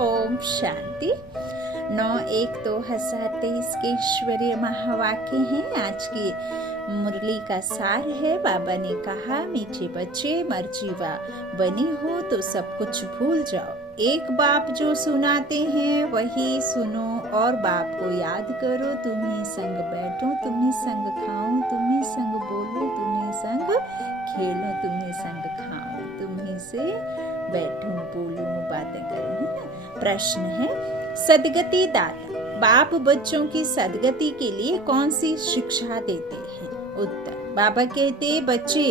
ओम शांति। 9/1/2023 के ईश्वरीय महावाक्य हैं। आज की मुरली का सार है। बाबा ने कहा, मीठे बच्चे मर्जीवा बने हो तो सब कुछ भूल जाओ। एक बाप जो सुनाते हैं वही सुनो और बाप को याद करो। तुम्ही संग बैठो, तुम्ही संग खाओ, तुम्ही संग बोलो, तुम्ही संग खेलो, तुम्ही संग खाओ, तुम्ही से बैठूं बोलूं बातें करूं, है ना। प्रश्न है, सदगति दाता बाप बच्चों की सदगति के लिए कौन सी शिक्षा देते हैं? उत्तर, बाबा कहते, बच्चे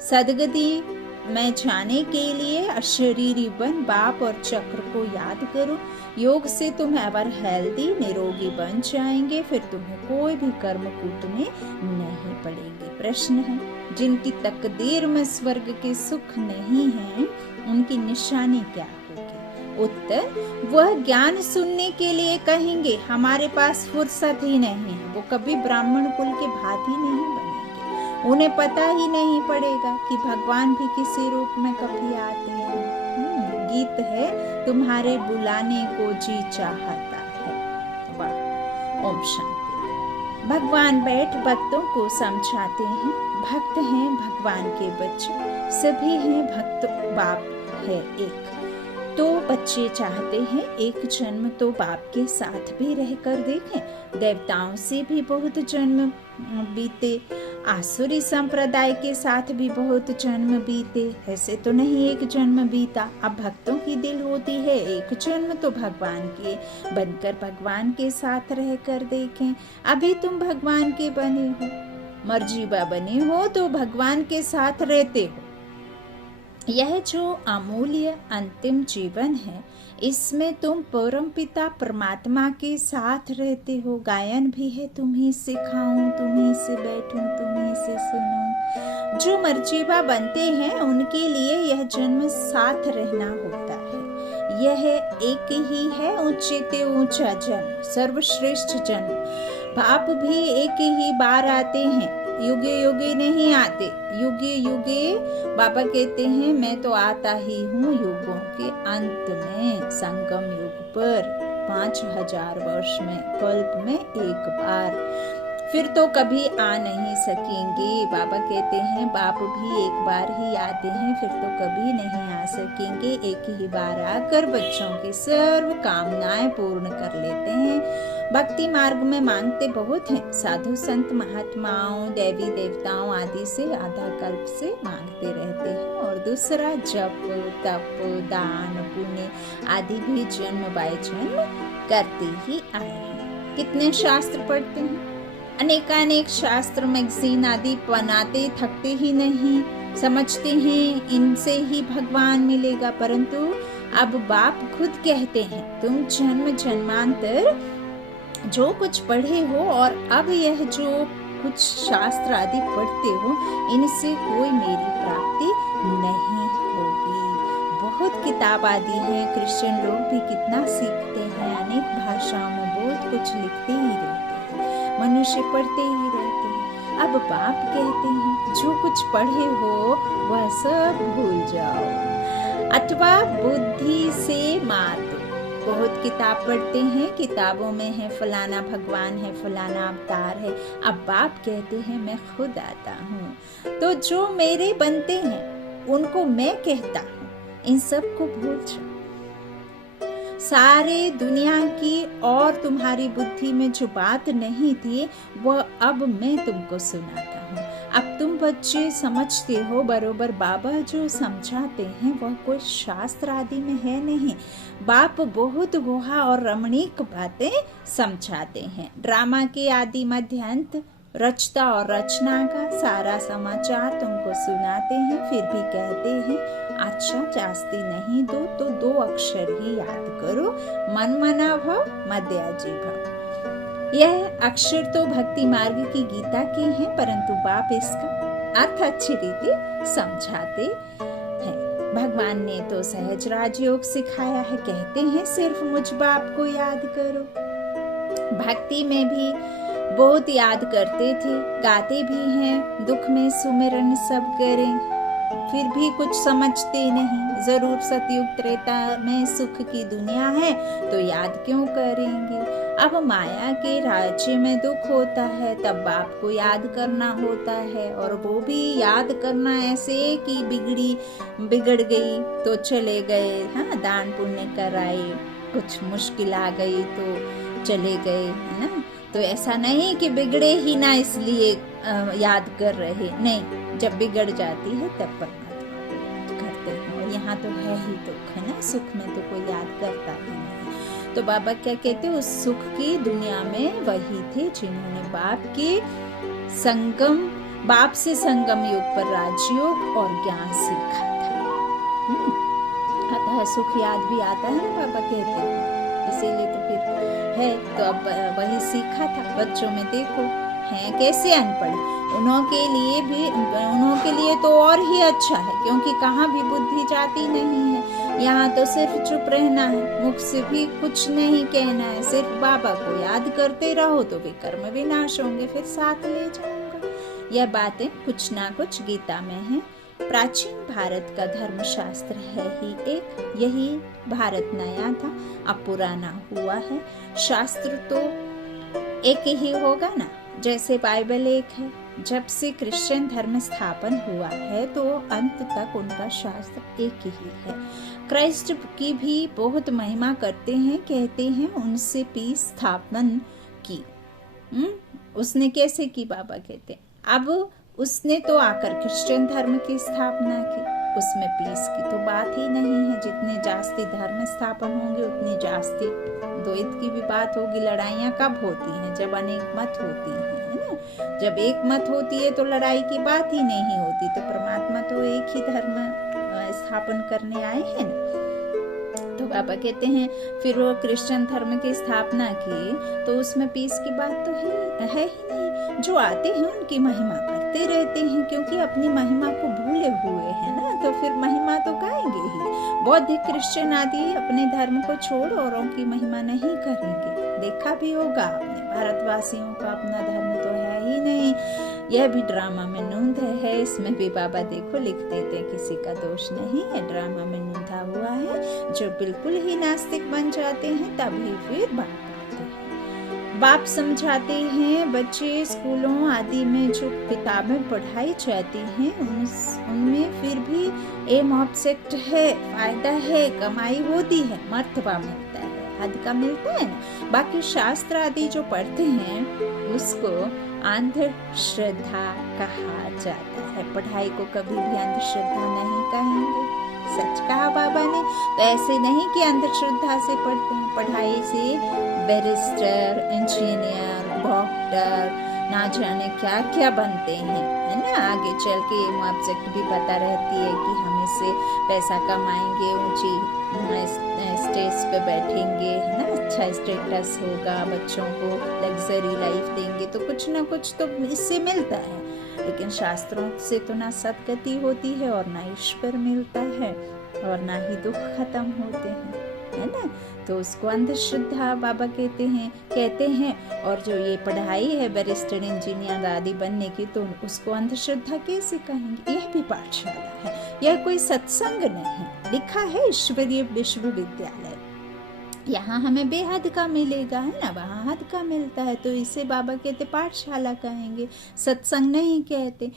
सदगति में जाने के लिए अशरीरी बन बाप और चक्र को याद करो। योग से तुम एवर हेल्दी निरोगी बन जाएंगे, फिर तुम्हें कोई भी कर्म कूटने नहीं पड़ेंगे। प्रश्न है, जिनकी तकदीर में स्वर्ग के सुख नहीं है उनकी निशानी क्या होगी? उत्तर, वह ज्ञान सुनने के लिए कहेंगे हमारे पास फुर्सत ही नहीं है। वो कभी ब्राह्मण कुल के भांति नहीं बनेंगे। उन्हें पता ही नहीं पड़ेगा कि भगवान भी किसी रूप में कभी आते हैं। गीत है, तुम्हारे बुलाने को जी चाहता है। वाह। ओम शांति। भगवान बैठ भक्तों को समझाते हैं। भक्त हैं भगवान के बच्चे, सभी हैं भक्त, बाप है एक। तो बच्चे चाहते हैं एक जन्म तो बाप के साथ भी रहकर देखें। देवताओं से भी बहुत जन्म बीते, आसुरी संप्रदाय के साथ भी बहुत जन्म बीते, ऐसे तो नहीं एक जन्म बीता। अब भक्तों की दिल होती है एक जन्म तो भगवान के बनकर भगवान के साथ रहकर देखें। अभी तुम भगवान के बने हो, मर्जीबा बने हो तो भगवान के साथ रहते हो। यह जो अमूल्य अंतिम जीवन है, इसमें तुम परमपिता परमात्मा के साथ रहते हो। गायन भी है, तुम्ही से खाऊं, तुम्ही से बैठूं, तुम्ही से सुनूं। जो मर्जीबा बनते हैं उनके लिए यह जन्म साथ रहना होता है। यह एक ही है ऊंचे ऊंचा जन्म, सर्वश्रेष्ठ जन्म। बाप भी एक ही बार आते हैं, युगे युगे नहीं आते। युगे युगे बाबा कहते हैं, मैं तो आता ही हूँ युगों के अंत में, संगम युग पर 5000 वर्ष में, कल्प में एक बार, फिर तो कभी आ नहीं सकेंगे। बाबा कहते हैं, बाप भी एक बार ही आते हैं, फिर तो कभी नहीं आ सकेंगे। एक ही बार आकर बच्चों की सर्व कामनाएं पूर्ण कर लेते हैं। भक्ति मार्ग में मांगते बहुत हैं, साधु संत महात्माओं देवी देवताओं आदि से आधा कल्प से मांगते रहते हैं। और दूसरा जप तप दान पुण्य आदि भी जन्म बाय जन्म करते ही आए हैं। कितने शास्त्र पढ़ते हैं, अनेकानेक शास्त्र मैगजीन आदि बनाते, थकते ही नहीं। समझते हैं इनसे ही भगवान मिलेगा, परंतु अब बाप खुद कहते हैं, तुम जन्म जन्मांतर जो कुछ पढ़े हो और अब यह जो कुछ शास्त्र आदि पढ़ते हो, इनसे कोई मेरी प्राप्ति नहीं होगी। बहुत किताब आदि हैं, क्रिश्चियन लोग भी कितना सीखते हैं, अनेक भाषाओं में बहुत कुछ लिखते ही रहते हैं, मनुष्य पढ़ते ही रहते हैं। अब बाप कहते हैं, जो कुछ पढ़े हो वह सब भूल जाओ, अथवा बुद्धि से मार दो। बहुत किताब पढ़ते हैं, किताबों में है फलाना भगवान है, फलाना अवतार है। अब बाप कहते हैं, मैं खुद आता हूँ, तो जो मेरे बनते हैं उनको मैं कहता हूँ, इन सब को भूल जाओ। सारे दुनिया की और तुम्हारी बुद्धि में जो बात नहीं थी वह अब मैं तुमको सुनाता हूँ। अब तुम बच्चे समझते हो बरोबर, बाबा जो समझाते हैं वह कोई शास्त्र आदि में है नहीं। बाप बहुत गुहा और रमणीक बातें समझाते हैं। ड्रामा के आदि मध्य अंत, रचता और रचना का सारा समाचार तुमको सुनाते हैं, फिर भी कहते हैं, अच्छा जास्ती नहीं दो तो 2 अक्षर ही याद करो, मन मना भव मध्याजी भव। यह अक्षर तो भक्ति मार्ग की गीता के हैं, परंतु बाप इसका अर्थ अच्छी रीति समझाते हैं। भगवान ने तो सहज राजयोग सिखाया है, कहते हैं सिर्फ मुझ बाप को याद करो। भक्ति में भी बहुत याद करते थे, गाते भी हैं, दुख में सुमिरन सब करें, फिर भी कुछ समझते नहीं। जरूर सतयुग त्रेता में सुख की दुनिया है तो याद क्यों करेंगे। अब माया के राज्य में दुख होता है तब बाप को याद करना होता है, और वो भी याद करना ऐसे कि बिगड़ गई तो चले गए, हाँ, दान पुण्य कराए, कुछ मुश्किल आ गई तो चले गए, है ना। तो ऐसा नहीं कि बिगड़े ही ना इसलिए याद कर रहे, नहीं, जब बिगड़ जाती है तब परमात्मा को याद करते हैं। और यहाँ तो है ही दुख, है ना, सुख में तो कोई याद करता ही नहीं। तो बाबा क्या कहते, उस सुख की दुनिया में वही थे जिन्होंने बाप से संगम योग पर राजयोग और ज्ञान सीखा था। अतः सुख याद भी आता है ना, बाबा कहते हैं, इसीलिए तो फिर है। तो अब वही सीखा था। बच्चों में देखो हैं कैसे अनपढ़, उन्हों के लिए तो और ही अच्छा है, क्योंकि कहाँ भी बुद्धि जाती नहीं है। यहाँ तो सिर्फ चुप रहना है, मुख से भी कुछ नहीं कहना है, सिर्फ बाबा को याद करते रहो तो विकर्म विनाश होंगे, फिर साथ ले जाऊंगा। यह बातें कुछ ना कुछ गीता में है। प्राचीन भारत का धर्मशास्त्र है ही एक, यही भारत नया था, अब पुराना हुआ है। शास्त्र तो एक ही होगा ना, जैसे बाइबल एक है। जब से क्रिश्चियन धर्म स्थापन हुआ है तो अंत तक उनका शास्त्र एक ही है। क्राइस्ट की भी बहुत महिमा करते हैं, कहते हैं उनसे पीस स्थापन की। उसने कैसे की, बाबा कहते हैं। अब उसने तो आकर क्रिश्चियन धर्म की स्थापना की, उसमें पीस की तो बात ही नहीं है। जितने जास्ती धर्म स्थापन होंगे उतनी जास्ती द्वैत की भी बात होगी। लड़ाइयाँ कब होती हैं, जब अनेक मत होती हैं, है ना। जब एक मत होती है तो लड़ाई की बात ही नहीं होती। तो परमात्मा तो एक ही धर्म स्थापन करने आए हैं ना। तो बाबा कहते हैं फिर वो क्रिश्चियन धर्म की स्थापना की तो उसमें पीस की बात तो है ही नहीं। जो आते हैं उनकी महिमा करते रहते हैं, क्योंकि अपनी महिमा को भूले हुए हैं ना, तो फिर महिमा तो गाएंगे ही। बौद्ध क्रिश्चियन आदि अपने धर्म को छोड़ औरों की महिमा नहीं करेंगे। देखा भी होगा आपने, भारतवासियों का अपना धर्म तो है ही नहीं। यह भी ड्रामा में नूंद है। इसमें भी बाबा देखो लिख देते हैं, किसी का दोष नहीं है, ड्रामा में नूंदा हुआ है। जो बिल्कुल ही नास्तिक बन जाते हैं तभी फिर बाप आते हैं। बाप समझाते हैं बच्चे स्कूलों आदि में जो किताबें पढ़ाई जाती हैं उनमें फिर भी एम ऑब्जेक्ट है, फायदा है, कमाई होती है, मर्तबा मिलता है, हद का मिलता है ना। बाकी शास्त्र आदि जो पढ़ते हैं उसको अंधश्रद्धा कहा जाता है। पढ़ाई को कभी भी अंधश्रद्धा नहीं कहेंगे, सच कहा बाबा ने। तो ऐसे नहीं कि अंधश्रद्धा से पढ़ते हैं, पढ़ाई से बैरिस्टर, इंजीनियर, डॉक्टर, ना जाने क्या क्या बनते हैं, है ना। आगे चल के एम ऑब्जेक्ट भी पता रहती है कि हम इससे पैसा कमाएंगे, ऊंची स्टेज पे बैठेंगे, है ना, अच्छा स्टेटस होगा, बच्चों को लग्जरी लाइफ देंगे, तो कुछ ना कुछ तो इससे मिलता है। लेकिन शास्त्रों से तो ना सदगति होती है और ना ईश्वर मिलता है और ना ही दुख खत्म होते हैं, है ना। तो उसको अंधश्रद्धा बाबा कहते हैं। और जो ये पढ़ाई है बैरिस्टर, इंजीनियर आदि बनने की, तो उसको अंधश्रद्धा कैसे कहेंगे। यह भी पाठशाला है, यह कोई सत्संग नहीं। लिखा है ईश्वरीय विश्वविद्यालय, यहाँ हमें बेहद का मिलेगा, है ना, वहाँ हद का मिलता है। तो इसे बाबा कहते पाठशाला कहेंगे, सत्संग नहीं कहते।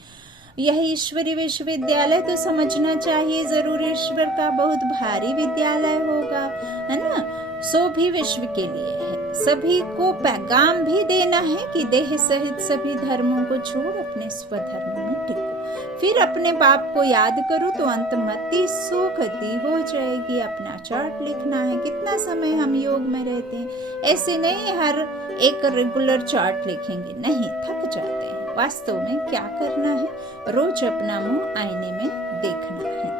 यह ईश्वरीय विश्वविद्यालय तो समझना चाहिए जरूर ईश्वर का बहुत भारी विद्यालय होगा, है ना। सो भी विश्व के लिए है, सभी को पैगाम भी देना है कि देह सहित सभी धर्मों को छोड़ अपने स्वधर्म में टिको, फिर अपने बाप को याद करो तो अंतमति सुगति हो जाएगी। अपना चार्ट लिखना है, कितना समय हम योग में रहते हैं, ऐसे नहीं हर एक रेगुलर चार्ट लिखेंगे, नहीं, थक जाते हैं। वास्तव में क्या करना है, रोज अपना मुंह आईने में देखना है,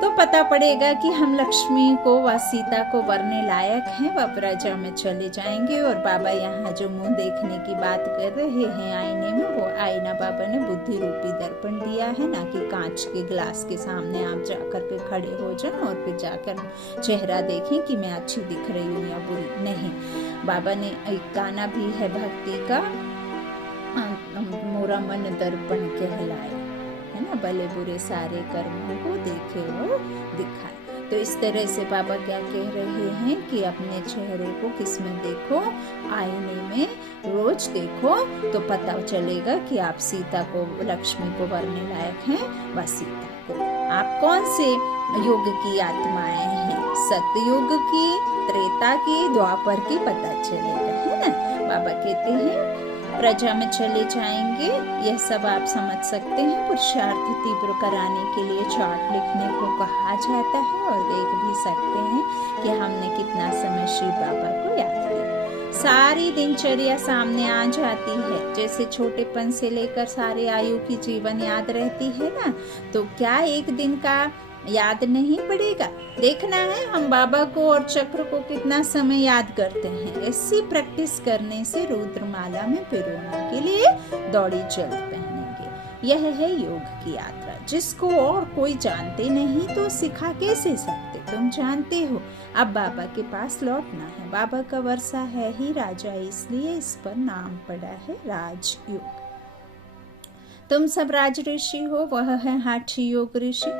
तो पता पड़ेगा कि हम लक्ष्मी को व सीता को वरने लायक हैं, वह प्रजा में चले जाएंगे। और बाबा यहाँ जो मुंह देखने की बात कर रहे हैं आईने में, वो आईना बाबा ने बुद्धि रूपी दर्पण दिया है, ना कि कांच के ग्लास के सामने आप जाकर के खड़े हो जाएं और फिर जाकर चेहरा देखें कि मैं अच्छी दिख रही हूँ या बुरी, नहीं। बाबा ने एक गाना भी है भक्ति का, मोरा मन दर्पण कहलाए, है ना, भले बुरे सारे कर्मों को देखे और दिखाए। तो इस तरह से बाबा क्या कह रहे हैं कि अपने चेहरे को किसमें देखो, आईने में रोज देखो, तो पता चलेगा कि आप सीता को, लक्ष्मी को वरने लायक हैं व सीता को। आप कौन से युग की आत्माएं हैं, सतयुग की, त्रेता की, द्वापर की, पता चलेगा, है ना। बाबा कहते हैं प्रजा में चले जाएंगे, यह सब आप समझ सकते हैं। पुरुषार्थ तीव्र कराने के लिए चार्ट लिखने को कहा जाता है और देख भी सकते हैं कि हमने कितना समय शिव बाबा को याद किया। सारी दिनचर्या सामने आ जाती है, जैसे छोटेपन से लेकर सारे आयु की जीवन याद रहती है ना, तो क्या एक दिन का याद नहीं पड़ेगा। देखना है हम बाबा को और चक्र को कितना समय याद करते हैं। ऐसी प्रैक्टिस करने से रुद्रमाला में पिरोने के लिए दौड़ी जल्द पहनेंगे। यह है योग की यात्रा, जिसको और कोई जानते नहीं तो सिखा कैसे सकते। तुम जानते हो अब बाबा के पास लौटना है। बाबा का वर्षा है ही राजा, इसलिए इस पर नाम पड़ा है राजयोग। तुम सब राज ऋषि हो, वह है हाठी योग ऋषि,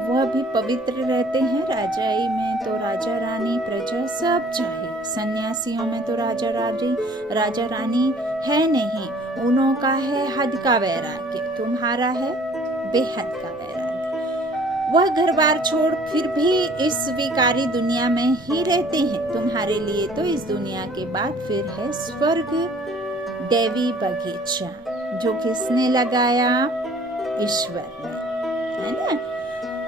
वह भी पवित्र रहते हैं। राजाई में तो राजा रानी प्रजा सब चाहिए, सन्यासियों में तो राजा रानी है नहीं, उन्हों का है हद का वैराग्य, तुम्हारा है बेहद का वैराग्य। वह घर बार छोड़ फिर भी इस विकारी दुनिया में ही रहते हैं। तुम्हारे लिए तो इस दुनिया के बाद फिर है स्वर्ग, देवी बगीचा, जो किसने लगाया, ईश्वर ने, है ना।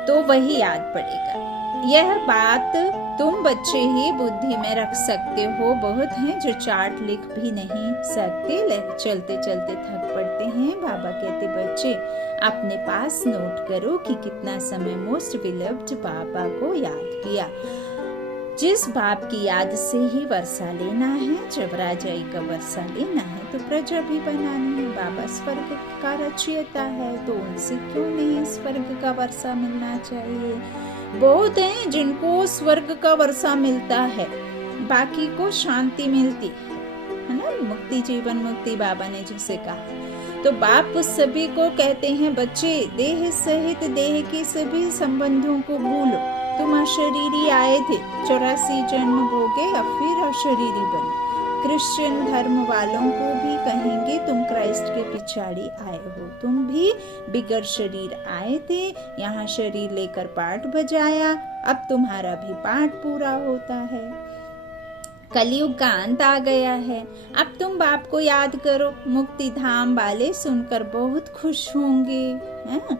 तो वही याद पड़ेगा। यह बात तुम बच्चे ही बुद्धि में रख सकते हो। बहुत हैं जो चार्ट लिख भी नहीं सकते, चलते चलते थक पड़ते हैं। बाबा कहते बच्चे अपने पास नोट करो कि कितना समय मोस्ट विलव्ड बाबा को याद किया। जिस बाप की याद से ही वर्षा लेना है, जब राजाई का वर्षा लेना है तो प्रजा भी बनानी है। बाबा स्वर्ग का रचयिता है, तो उनसे क्यों नहीं स्वर्ग का वर्षा मिलना चाहिए। बहुत हैं जिनको स्वर्ग का वर्षा मिलता है, बाकी को शांति मिलती है ना, मुक्ति, जीवन मुक्ति बाबा ने जिसे कहा। तो बाप उस सभी को कहते हैं बच्चे देह सहित देह के सभी संबंधों को भूलो। तुम अशरीरी आए थे, 84 जन्म भोगे, अब फिर अशरीरी बने। क्रिश्चियन धर्म वालों को भी कहेंगे तुम क्राइस्ट के पिछाड़ी आए हो। तुम भी बिगड़ शरीर आए थे, यहाँ शरीर लेकर पाठ बजाया, अब तुम्हारा भी पाठ पूरा होता है। कलयुग का अंत आ गया है, अब तुम बाप को याद करो। मुक्ति धाम वाले सुनकर बहुत खुश होंगे, हैं?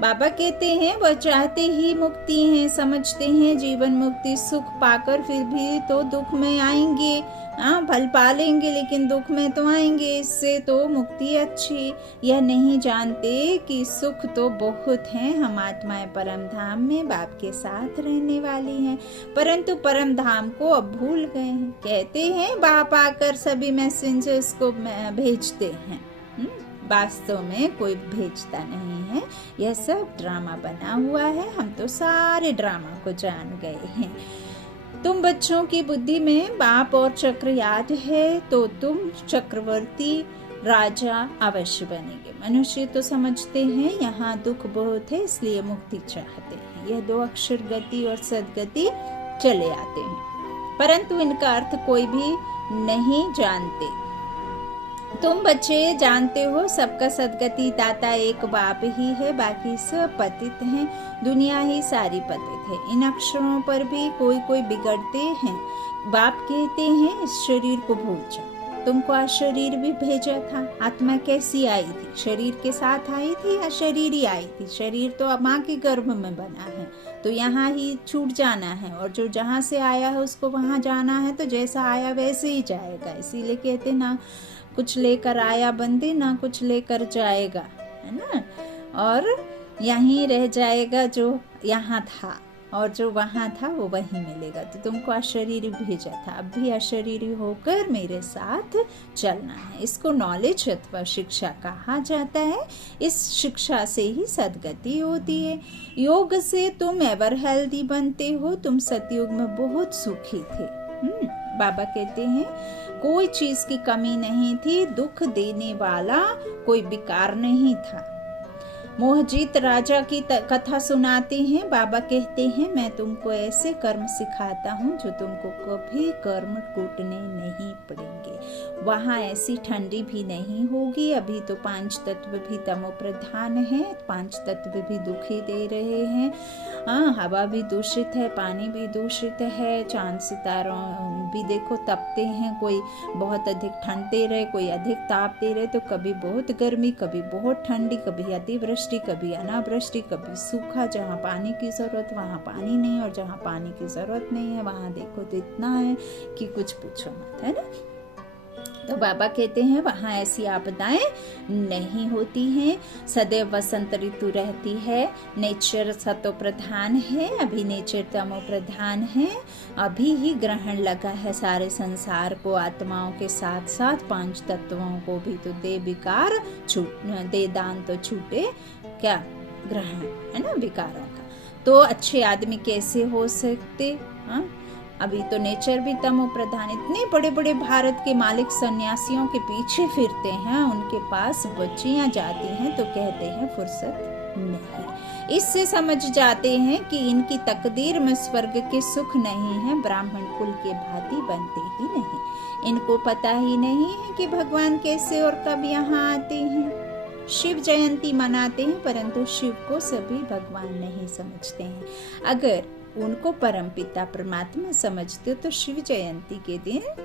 बाबा कहते हैं वह चाहते ही मुक्ति है, समझते हैं जीवन मुक्ति, सुख पाकर फिर भी तो दुख में आएंगे। हाँ, फल पालेंगे लेकिन दुख में तो आएंगे, इससे तो मुक्ति अच्छी। यह नहीं जानते कि सुख तो बहुत है, हम आत्माएं परम धाम में बाप के साथ रहने वाली हैं, परंतु परम धाम को अब भूल गए हैं। कहते हैं बाप आकर सभी मैसेंजर्स को भेजते हैं, वास्तव में कोई भेजता नहीं है। यह सब ड्रामा बना हुआ है, हम तो सारे ड्रामा को जान गए हैं। तुम बच्चों की बुद्धि में बाप और चक्र याद है तो तुम चक्रवर्ती राजा अवश्य बनेंगे। मनुष्य तो समझते हैं यहाँ दुख बहुत है इसलिए मुक्ति चाहते हैं। यह 2 अक्षर गति और सदगति चले आते हैं, परंतु इनका अर्थ कोई भी नहीं जानते। तुम बच्चे जानते हो सबका सदगति दाता एक बाप ही है, बाकी सब पतित हैं, दुनिया ही सारी पतित है। इन अक्षरों पर भी कोई कोई बिगड़ते हैं। बाप कहते हैं इस शरीर को भूल जाओ। तुमको अशरीर भी भेजा था। आत्मा कैसी आई थी? शरीर के साथ आई थी या शरीर ही आई थी? शरीर तो अब माँ के गर्भ में बना है, तो यहाँ ही छूट जाना है, और जो जहाँ से आया है उसको वहाँ जाना है, तो जैसा आया वैसे ही जाएगा। इसीलिए कहते ना कुछ लेकर आया बंदे, ना कुछ लेकर जाएगा, है ना। और यहीं रह जाएगा जो यहाँ था, और जो वहाँ था वो वहीं मिलेगा। तो तुमको अशरीरी भेजा था, अब भी अशरीरी होकर मेरे साथ चलना है। इसको नॉलेज अथवा शिक्षा कहा जाता है। इस शिक्षा से ही सदगति होती है। योग से तुम एवर हेल्दी बनते हो। तुम सतयुग में बहुत सुखी थे। बाबा कहते हैं कोई चीज की कमी नहीं थी, दुख देने वाला कोई विकार नहीं था। मोहजीत राजा की कथा सुनाते हैं। बाबा कहते हैं, मैं तुमको ऐसे कर्म सिखाता हूँ जो तुमको कभी कर्म टूटने नहीं पड़ेंगे। वहाँ ऐसी ठंडी भी नहीं होगी। अभी तो 5 तत्व भी तमो प्रधान है, 5 तत्व भी दुखी दे रहे हैं। हवा भी दूषित है, पानी भी दूषित है, चांद सितारों भी देखो तपते हैं। कोई बहुत अधिक ठंड दे रहे, कोई अधिक ताप दे रहे। तो कभी बहुत गर्मी, कभी बहुत ठंडी, कभी अतिवृष्टि, कभी अनावृष्टि, कभी सूखा। जहाँ पानी की जरूरत वहाँ पानी नहीं, और जहाँ पानी की जरूरत नहीं है वहाँ देखो तो इतना है कि कुछ पूछो मत, है ना। तो बाबा कहते हैं वहाँ ऐसी आपदाएं नहीं होती हैं। सदैव वसंत ऋतु रहती है। नेचर सतो प्रधान है, अभी नेचर तमो प्रधान है। अभी ही ग्रहण लगा है सारे संसार को, आत्माओं के साथ साथ 5 तत्वों को भी। तो दे विकार दे दान तो छूटे क्या ग्रहण, है ना, विकारों का। तो अच्छे आदमी कैसे हो सकते? हाँ, अभी तो नेचर भी तमो प्रधान। इतने बड़े बड़े भारत के मालिक सन्यासियों के पीछे फिरते हैं, उनके पास बच्चियां जाती हैं तो कहते हैं फुर्सत नहीं। इससे समझ जाते हैं कि इनकी तकदीर में स्वर्ग के सुख नहीं है, ब्राह्मण कुल के भांति बनते ही नहीं। इनको पता ही नहीं है कि भगवान कैसे और कब यहाँ आते हैं। शिव जयंती मनाते हैं, परंतु शिव को सभी भगवान नहीं समझते हैं। अगर उनको परमपिता परमात्मा समझते तो शिव जयंती के दिन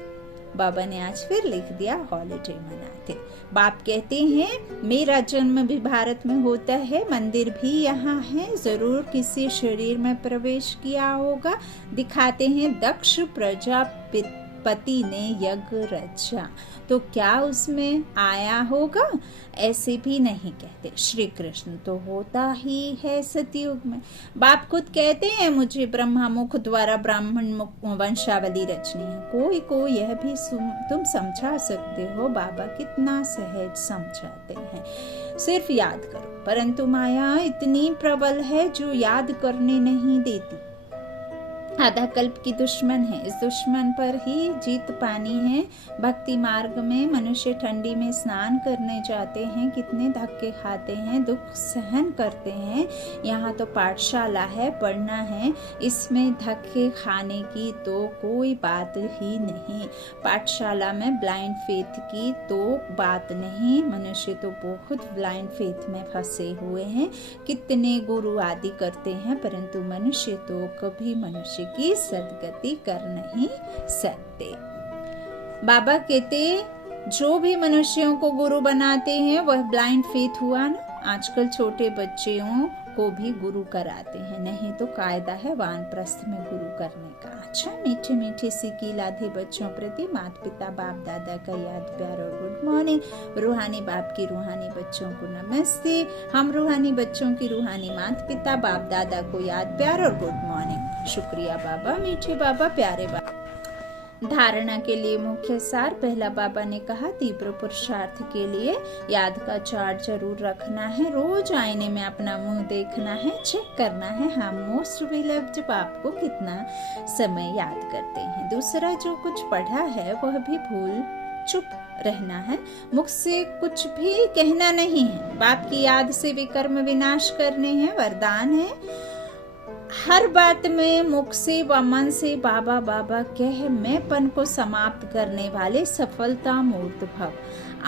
बाबा ने आज फिर लिख दिया हॉलीडे मनाते। बाप कहते हैं मेरा जन्म भी भारत में होता है, मंदिर भी यहाँ है, जरूर किसी शरीर में प्रवेश किया होगा। दिखाते हैं दक्ष प्रजापति ने यज्ञ रचा, तो क्या उसमें आया होगा? ऐसे भी नहीं कहते। श्री कृष्ण तो होता ही है सतयुग में। बाप खुद कहते हैं मुझे ब्रह्मा मुख द्वारा ब्राह्मण वंशावली रचनी है। कोई को यह भी तुम समझा सकते हो। बाबा कितना सहज समझाते हैं, सिर्फ याद करो। परंतु माया इतनी प्रबल है जो याद करने नहीं देती। आधा कल्प की दुश्मन है, इस दुश्मन पर ही जीत पानी है। भक्ति मार्ग में मनुष्य ठंडी में स्नान करने जाते हैं, कितने धक्के खाते हैं, दुख सहन करते हैं। यहाँ तो पाठशाला है, पढ़ना है, इसमें धक्के खाने की तो कोई बात ही नहीं। पाठशाला में ब्लाइंड फेथ की तो बात नहीं। मनुष्य तो बहुत ब्लाइंड फेथ में फंसे हुए हैं। कितने गुरु आदि करते हैं, परंतु मनुष्य तो कभी मनुष्य की सदगति कर नहीं सकते। बाबा कहते जो भी मनुष्यों को गुरु बनाते हैं वह ब्लाइंड फेथ हुआ ना। आजकल छोटे बच्चों को भी गुरु कराते हैं, नहीं तो कायदा है वानप्रस्थ में गुरु करने का। अच्छा, मीठे मीठे सिक्की लाधे बच्चों प्रति माता पिता बाप दादा का याद प्यार और गुड मॉर्निंग। रूहानी बाप की रूहानी बच्चों को नमस्ते। हम रूहानी बच्चों की रूहानी माता पिता बाप दादा को याद प्यार और गुड मॉर्निंग। शुक्रिया बाबा, मीठे बाबा, प्यारे बाबा। धारणा के लिए मुख्य सार। पहला बाबा ने कहा तीव्र पुरुषार्थ के लिए याद का चार्ट जरूर रखना है, रोज आईने में अपना मुंह देखना है, चेक करना है हम मोस्ट बिलव्ड बाप को कितना समय याद करते हैं। दूसरा, जो कुछ पढ़ा है वह भी भूल चुप रहना है, मुख से कुछ भी कहना नहीं है। बाप की याद से विकर्म विनाश करने हैं, वरदान है। हर बात में मुख से व मन से बाबा बाबा कह मैंपन को समाप्त करने वाले सफलता मूर्त भव।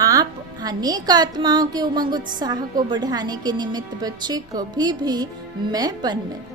आप अनेक आत्माओं के उमंग उत्साह को बढ़ाने के निमित्त बच्चे कभी भी मैंपन में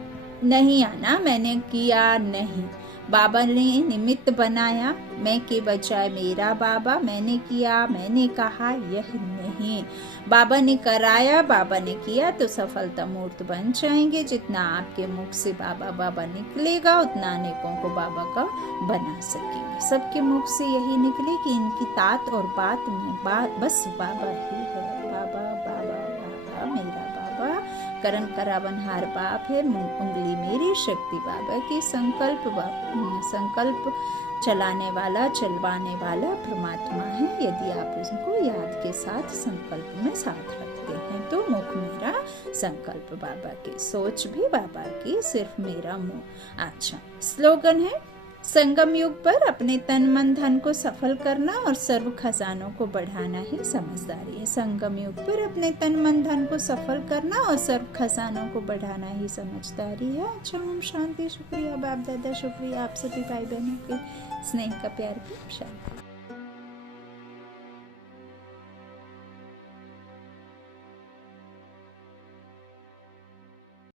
नहीं आना, मैंने किया नहीं। बाबा ने निमित्त बनाया, मैं के बजाय मेरा बाबा, मैंने किया, मैंने कहा, यह नहीं। बाबा ने कराया, बाबा ने किया, तो सफलता मूर्त बन जाएंगे। जितना आपके मुख से बाबा बाबा निकलेगा उतना अनेकों को बाबा का बना सकेंगे। सबके मुख से यही निकले कि इनकी तात और बात में बस बाबा ही है। बाबा बाबा बाबा मेरा बाबा, करण करावनहार बाप है, उंगली मेरी शक्ति बाबा की। संकल्प चलाने वाला चलवाने वाला परमात्मा है। यदि आप उसको याद के साथ संकल्प में साथ रखते हैं तो मुख मेरा, संकल्प बाबा की, सोच भी बाबा की, सिर्फ मेरा मुंह। अच्छा, स्लोगन है संगम युग पर अपने तन मन धन को सफल करना और सर्व खजानों को बढ़ाना ही समझदारी है। संगम युग पर अपने तन मन धन को सफल करना और सर्व खजानों को बढ़ाना ही समझदारी है। अच्छा, ओम शांति। शुक्रिया बाप दादा, शुक्रिया आप सभी भाई बहनों के स्नेह का, प्यार का। शांति।